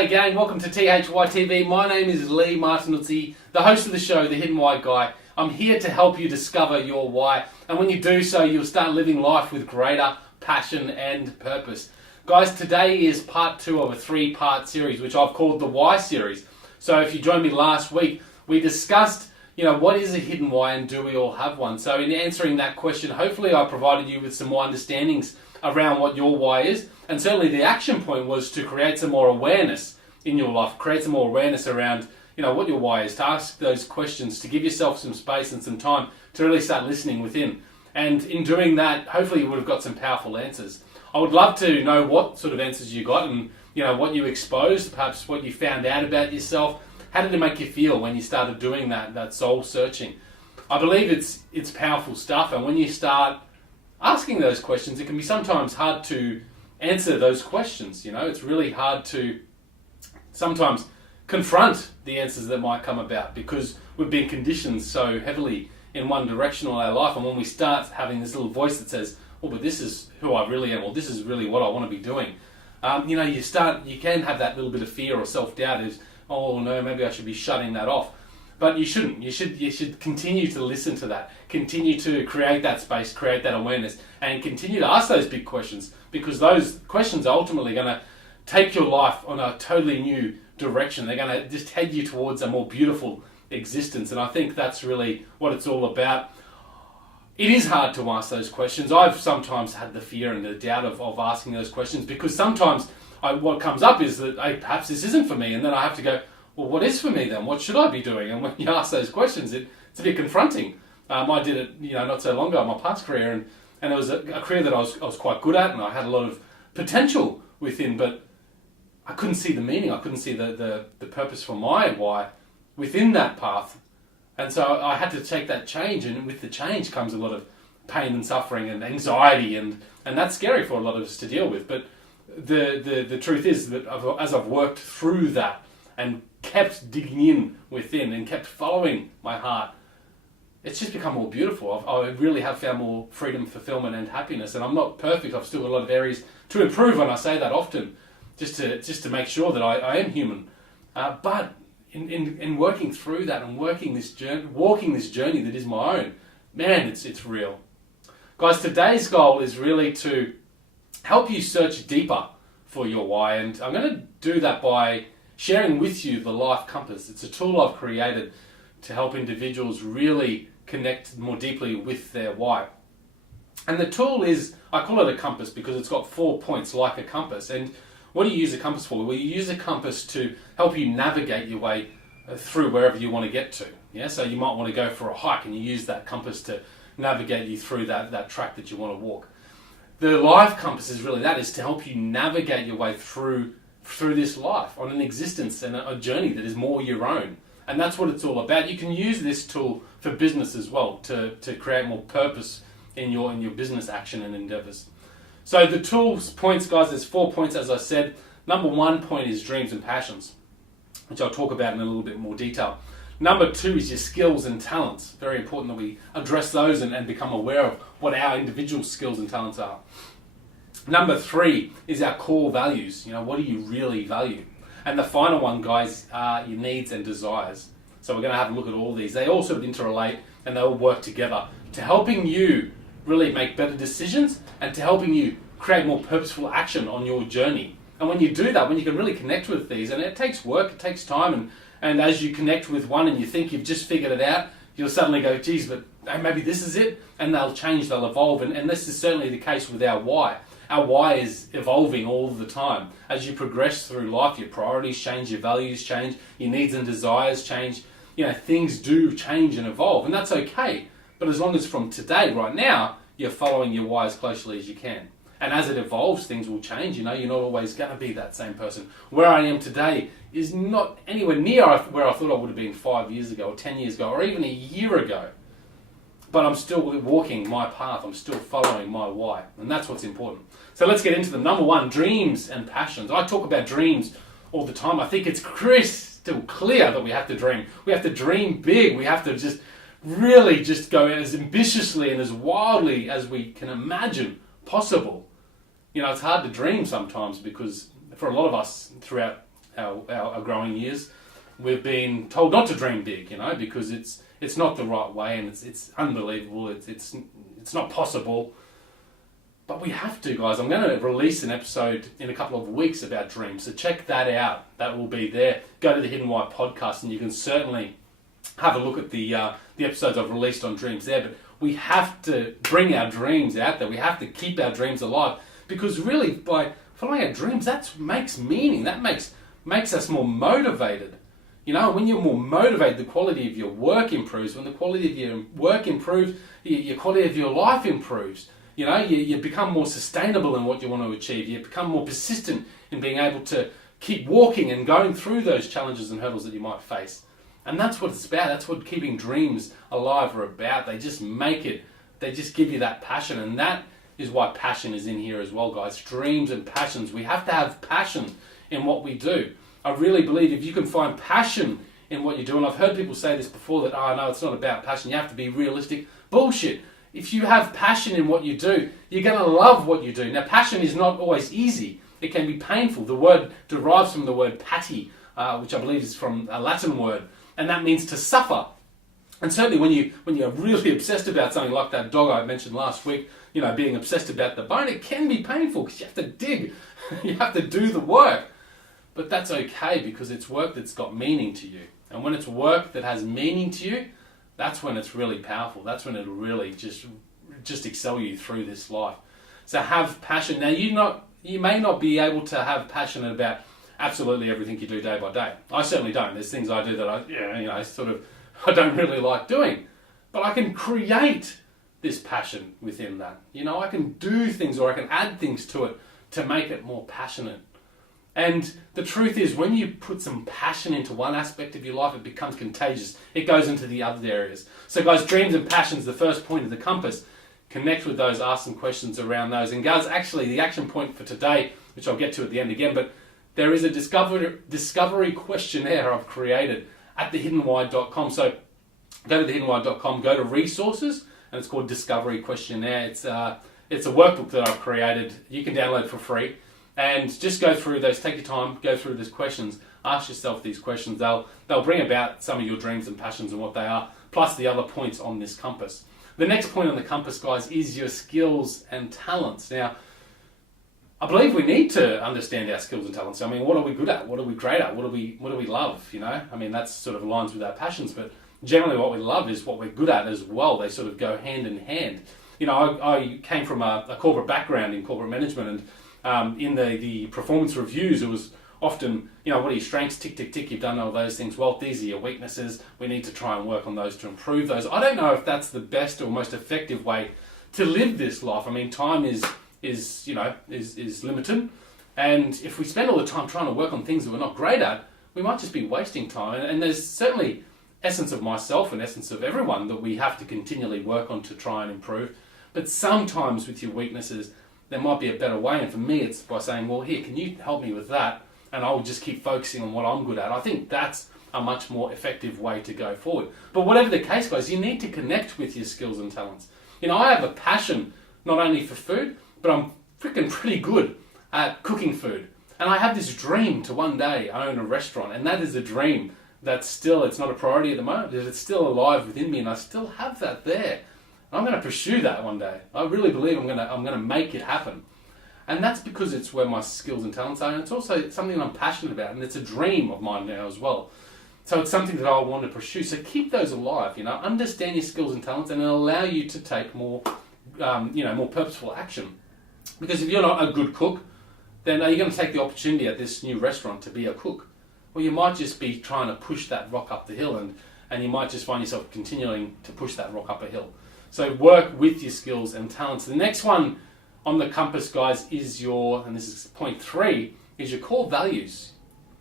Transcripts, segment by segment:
G'day gang, welcome to THYTV. My name is Lee Martinuzzi, the host of the show, The Hidden Why Guy. I'm here to help you discover your why, and when you do so, you'll start living life with greater passion and purpose. Guys, today is part 2 of a 3-part series, which I've called the Why series. So if you joined me last week, we discussed, what is a hidden why and do we all have one? So in answering that question, hopefully I provided you with some more understandings around what your why is. And certainly the action point was to create some more awareness in your life, create some more awareness around, what your why is, to ask those questions, to give yourself some space and some time to really start listening within. And in doing that, hopefully you would have got some powerful answers. I would love to know what sort of answers you got and, what you exposed, perhaps what you found out about yourself. How did it make you feel when you started doing that soul searching? I believe it's powerful stuff, and when you start asking those questions, it can be sometimes hard to answer those questions. It's really hard to sometimes confront the answers that might come about because we've been conditioned so heavily in one direction all our life. And when we start having this little voice that says, "Oh, but this is who I really am," or "This is really what I want to be doing," you can have that little bit of fear or self-doubt. Is, "Oh no, maybe I should be shutting that off." But you shouldn't. You should continue to listen to that, continue to create that space, create that awareness, and continue to ask those big questions, because those questions are ultimately going to take your life on a totally new direction. They're going to just head you towards a more beautiful existence, and I think that's really what it's all about. It is hard to ask those questions. I've sometimes had the fear and the doubt of asking those questions, because sometimes what comes up is that, hey, perhaps this isn't for me, and then I have to go, well, what is for me then? What should I be doing? And when you ask those questions, it's a bit confronting. I did it, not so long ago in my past career, and it was a career that I was quite good at, and I had a lot of potential within, but I couldn't see the meaning. I couldn't see the purpose for my why within that path. And so I had to take that change, and with the change comes a lot of pain and suffering and anxiety, and that's scary for a lot of us to deal with. But the truth is that as I've worked through that and kept digging in within and kept following my heart, it's just become more beautiful. I really have found more freedom, fulfillment and happiness. And I'm not perfect. I've still got a lot of areas to improve, and I say that often just to make sure that I am human. But in working through that and walking this journey that is my own, man, it's real. Guys, today's goal is really to help you search deeper for your why. And I'm going to do that by sharing with you the Life Compass. It's a tool I've created to help individuals really connect more deeply with their why. And the tool is, I call it a compass because it's got 4 points like a compass. And what do you use a compass for? Well, you use a compass to help you navigate your way through wherever you want to get to. Yeah, so you might want to go for a hike, and you use that compass to navigate you through that track that you want to walk. The Life Compass is really that, is to help you navigate your way through this life on an existence and a journey that is more your own. And that's what it's all about. You can use this tool for business as well to create more purpose in your business action and endeavors. So the tool's points, guys, there's 4 points, as I said. Number 1 point is dreams and passions, which I'll talk about in a little bit more detail. Number 2 is your skills and talents. Very important that we address those and become aware of what our individual skills and talents are. Number 3 is our core values. What do you really value? And the final one, guys, are your needs and desires. So we're going to have a look at all these. They all sort of interrelate, and they all work together to helping you really make better decisions and to helping you create more purposeful action on your journey. And when you do that, when you can really connect with these, and it takes work, it takes time, and as you connect with one and you think you've just figured it out, you'll suddenly go, geez, but maybe this is it, and they'll change, they'll evolve, and this is certainly the case with our why. Our why is evolving all the time. As you progress through life, your priorities change, your values change, your needs and desires change. Things do change and evolve, and that's okay. But as long as from today, right now, you're following your why as closely as you can. And as it evolves, things will change. You're not always going to be that same person. Where I am today is not anywhere near where I thought I would have been 5 years ago, or 10 years ago, or even a year ago. But I'm still walking my path. I'm still following my why. And that's what's important. So let's get into them. Number 1, dreams and passions. I talk about dreams all the time. I think it's crystal clear that we have to dream. We have to dream big. We have to really go as ambitiously and as wildly as we can imagine possible. It's hard to dream sometimes because for a lot of us throughout our growing years, we've been told not to dream big, because it's not the right way, and it's unbelievable. It's not possible. But we have to, guys. I'm going to release an episode in a couple of weeks about dreams, so check that out. That will be there. Go to the Hidden Why podcast, and you can certainly have a look at the episodes I've released on dreams there. But we have to bring our dreams out there. We have to keep our dreams alive, because really, by following our dreams, that makes meaning. That makes us more motivated. When you're more motivated, the quality of your work improves. When the quality of your work improves, your quality of your life improves. You become more sustainable in what you want to achieve. You become more persistent in being able to keep walking and going through those challenges and hurdles that you might face. And that's what it's about. That's what keeping dreams alive are about. They just they just give you that passion. And that is why passion is in here as well, guys. Dreams and passions. We have to have passion in what we do. I really believe if you can find passion in what you do, and I've heard people say this before, that, no, it's not about passion. You have to be realistic. Bullshit. If you have passion in what you do, you're going to love what you do. Now, passion is not always easy. It can be painful. The word derives from the word pati, which I believe is from a Latin word, and that means to suffer. And certainly when you're really obsessed about something like that dog I mentioned last week, being obsessed about the bone, it can be painful because you have to dig. You have to do the work. But that's okay, because it's work that's got meaning to you. And when it's work that has meaning to you, that's when it's really powerful. That's when it'll really just excel you through this life. So have passion. Now, you may not be able to have passion about absolutely everything you do day by day. I certainly don't. There's things I do that I don't really like doing. But I can create this passion within that. I can do things, or I can add things to it to make it more passionate. And the truth is, when you put some passion into one aspect of your life, it becomes contagious. It goes into the other areas. So guys, dreams and passions, the first point of the compass. Connect with those, ask some questions around those. And guys, actually, the action point for today, which I'll get to at the end again, but there is a discovery questionnaire I've created at thehiddenwhy.com. So go to thehiddenwhy.com, go to resources, and it's called Discovery Questionnaire. It's a workbook that I've created. You can download for free. And just go through those, take your time, go through these questions, ask yourself these questions. They'll bring about some of your dreams and passions and what they are, plus the other points on this compass. The next point on the compass, guys, is your skills and talents. Now, I believe we need to understand our skills and talents. What are we good at? What are we great at? What do we love? That sort of aligns with our passions, but generally what we love is what we're good at as well. They sort of go hand in hand. I came from a corporate background in corporate management, and in the performance reviews, it was often, what are your strengths? Tick, tick, tick, you've done all those things well. These are your weaknesses. We need to try and work on those to improve those. I don't know if that's the best or most effective way to live this life. Time is limited. And if we spend all the time trying to work on things that we're not great at, we might just be wasting time. And there's certainly essence of myself and essence of everyone that we have to continually work on to try and improve. But sometimes with your weaknesses, there might be a better way. And for me, it's by saying, well, here, can you help me with that? And I'll just keep focusing on what I'm good at. I think that's a much more effective way to go forward. But whatever the case, guys, you need to connect with your skills and talents. I have a passion not only for food, but I'm freaking pretty good at cooking food. And I have this dream to one day own a restaurant. And that is a dream that's still, it's not a priority at the moment. It's still alive within me, and I still have that there. I'm going to pursue that one day. I really believe I'm going to make it happen. And that's because it's where my skills and talents are, and it's also something I'm passionate about, and it's a dream of mine now as well. So it's something that I want to pursue. So keep those alive, understand your skills and talents, and it'll allow you to take more, more purposeful action. Because if you're not a good cook, then are you going to take the opportunity at this new restaurant to be a cook? Well, you might just be trying to push that rock up the hill, and you might just find yourself continuing to push that rock up a hill. So work with your skills and talents. The next one on the compass, guys, is and this is point 3, is your core values.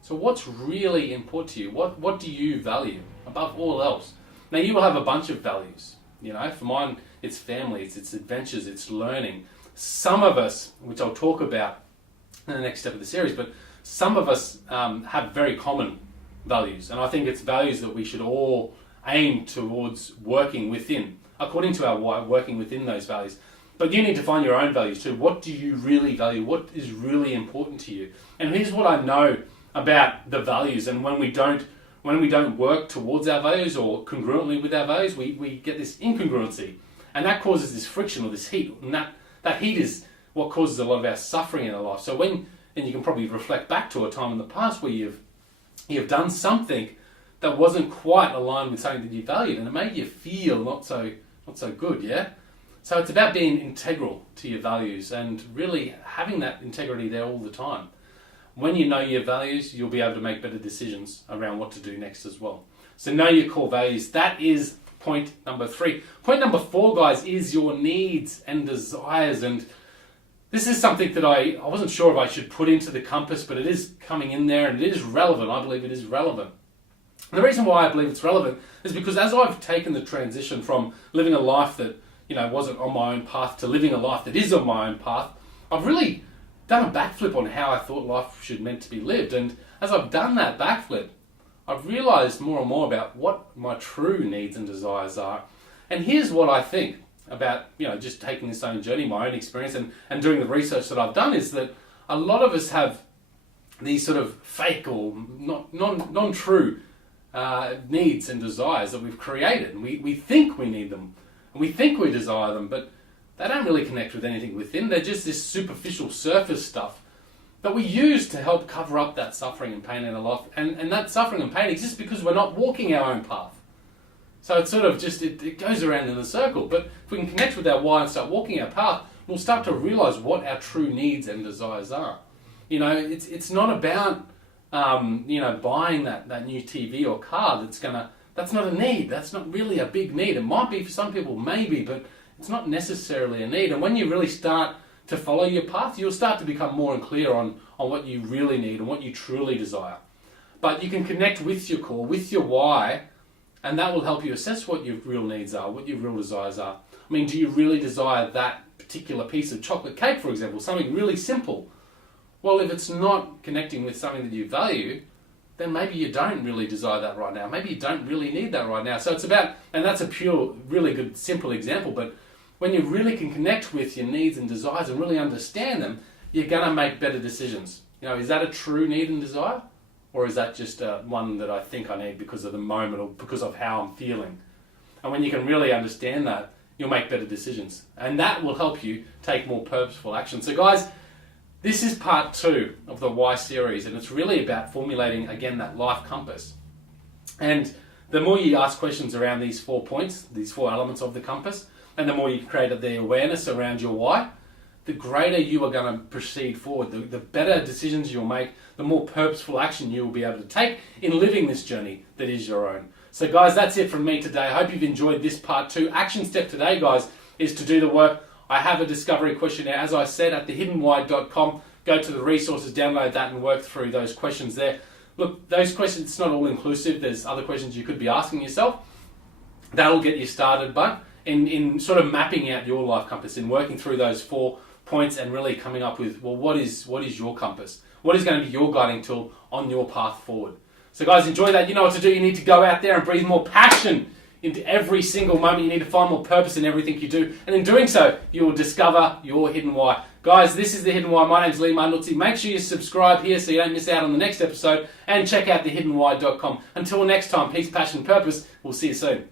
So what's really important to you? What do you value above all else? Now, you will have a bunch of values. For mine, it's family, it's adventures, it's learning. Some of us, which I'll talk about in the next step of the series, but some of us have very common values. And I think it's values that we should all aim towards working within, according to our why, working within those values. But you need to find your own values too. What do you really value? What is really important to you? And here's what I know about the values, and when we don't work towards our values or congruently with our values, we get this incongruency, and that causes this friction or this heat, and that heat is what causes a lot of our suffering in our life. So and you can probably reflect back to a time in the past where you've done something that wasn't quite aligned with something that you valued, and it made you feel not so good, yeah? So it's about being integral to your values and really having that integrity there all the time. When you know your values, you'll be able to make better decisions around what to do next as well. So know your core values. That is point number 3. Point number 4, guys, is your needs and desires. And this is something that I wasn't sure if I should put into the compass, but it is coming in there and it is relevant. I believe it is relevant. And the reason why I believe it's relevant is because as I've taken the transition from living a life that wasn't on my own path to living a life that is on my own path, I've really done a backflip on how I thought life should meant to be lived. And as I've done that backflip, I've realized more and more about what my true needs and desires are. And here's what I think about, just taking this own journey, my own experience, and doing the research that I've done, is that a lot of us have these sort of fake or non-true needs and desires that we've created. And we think we need them, and we think we desire them, but they don't really connect with anything within. They're just this superficial surface stuff that we use to help cover up that suffering and pain in our life. And that suffering and pain exists because we're not walking our own path. So it's sort of just, it goes around in a circle. But if we can connect with our why and start walking our path, we'll start to realize what our true needs and desires are. It's not about, buying that new TV or car that's not a need. That's not really a big need. It might be for some people, maybe, but it's not necessarily a need. And when you really start to follow your path, you'll start to become more and clear on what you really need and what you truly desire. But you can connect with your core, with your why, and that will help you assess what your real needs are, what your real desires are. I mean, do you really desire that particular piece of chocolate cake, for example, something really simple? Well, if it's not connecting with something that you value, then maybe you don't really desire that right now. Maybe you don't really need that right now. So it's about, and that's a pure, really good, simple example, but when you really can connect with your needs and desires and really understand them, you're going to make better decisions. Is that a true need and desire? Or is that just one that I think I need because of the moment or because of how I'm feeling? And when you can really understand that, you'll make better decisions. And that will help you take more purposeful action. So guys, this is part 2 of the Why series, and it's really about formulating, again, that life compass. And the more you ask questions around these 4 points, these 4 elements of the compass, and the more you create the awareness around your why, the greater you are going to proceed forward, the better decisions you'll make, the more purposeful action you will be able to take in living this journey that is your own. So guys, that's it from me today. I hope you've enjoyed this part 2. Action step today, guys, is to do the work. I have a discovery questionnaire, as I said, at thehiddenwhy.com. Go to the resources, download that, and work through those questions there. Look, those questions, it's not all inclusive. There's other questions you could be asking yourself. That'll get you started, but in sort of mapping out your life compass, in working through those 4 points and really coming up with, well, what is your compass? What is going to be your guiding tool on your path forward? So guys, enjoy that. You know what to do. You need to go out there and breathe more passion into every single moment. You need to find more purpose in everything you do. And in doing so, you will discover your hidden why. Guys, this is The Hidden Why. My name's Lee Martinuzzi. Make sure you subscribe here so you don't miss out on the next episode. And check out thehiddenwhy.com. Until next time, peace, passion, purpose. We'll see you soon.